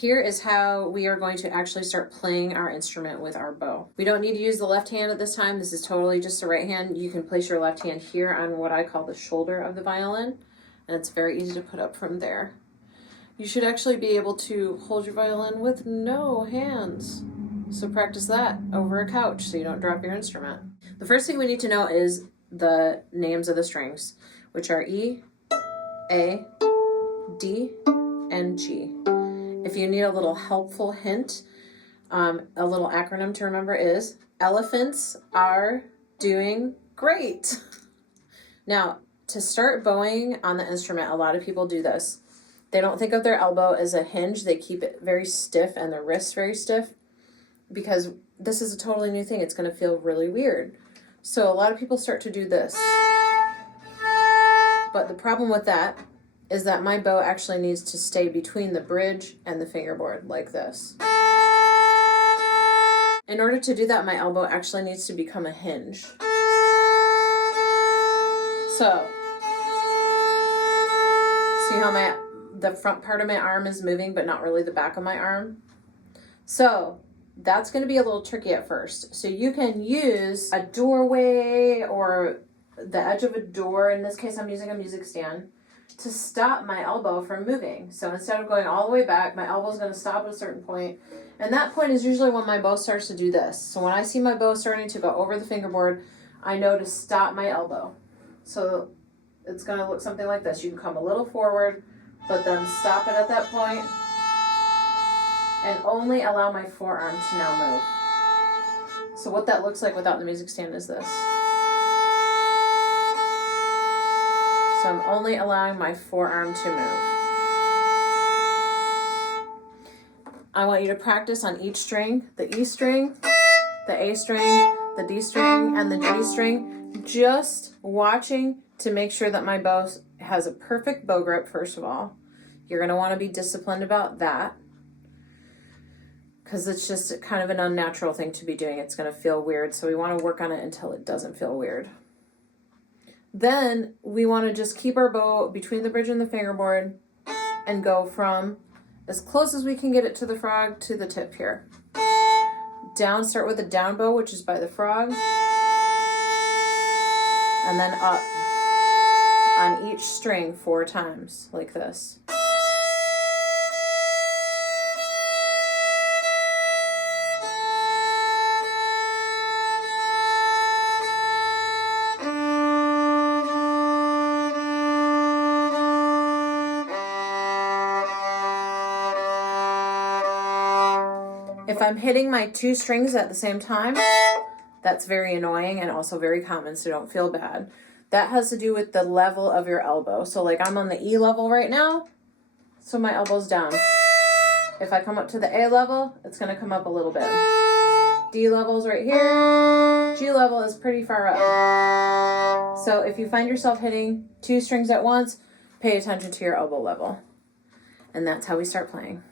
Here is how we are going to actually start playing our instrument with our bow. We don't need to use the left hand at this time. This is totally just the right hand. You can place your left hand here on what I call the shoulder of the violin, and it's very easy to put up from there. You should actually be able to hold your violin with no hands. So practice that over a couch so you don't drop your instrument. The first thing we need to know is the names of the strings, which are E, A, D, and G. If you need a little helpful hint, a little acronym to remember is elephants are doing great. Now, to start bowing on the instrument, a lot of people do this. They don't think of their elbow as a hinge. They keep it very stiff and their wrists very stiff because this is a totally new thing. It's going to feel really weird. So a lot of people start to do this. But the problem with that is that my bow actually needs to stay between the bridge and the fingerboard like this. In order to do that, my elbow actually needs to become a hinge. So, see how the front part of my arm is moving, but not really the back of my arm? So, that's going to be a little tricky at first. So you can use a doorway or the edge of a door. In this case, I'm using a music stand to stop my elbow from moving. So instead of going all the way back, my elbow is going to stop at a certain point. And that point is usually when my bow starts to do this. So when I see my bow starting to go over the fingerboard, I know to stop my elbow. So it's going to look something like this. You can come a little forward, but then stop it at that point and only allow my forearm to now move. So what that looks like without the music stand is this. So I'm only allowing my forearm to move. I want you to practice on each string, the E string, the A string, the D string, and the G string, just watching to make sure that my bow has a perfect bow grip, first of all. You're gonna wanna be disciplined about that because it's just kind of an unnatural thing to be doing. It's gonna feel weird, so we wanna work on it until it doesn't feel weird. Then we want to just keep our bow between the bridge and the fingerboard and go from as close as we can get it to the frog to the tip here. Down, start with a down bow, which is by the frog, and then up on each string 4 times, like this. If I'm hitting my 2 strings at the same time, that's very annoying and also very common, so don't feel bad. That has to do with the level of your elbow. So like I'm on the E level right now, so my elbow's down. If I come up to the A level, it's gonna come up a little bit. D level's right here. G level is pretty far up. So if you find yourself hitting 2 strings at once, pay attention to your elbow level. And that's how we start playing.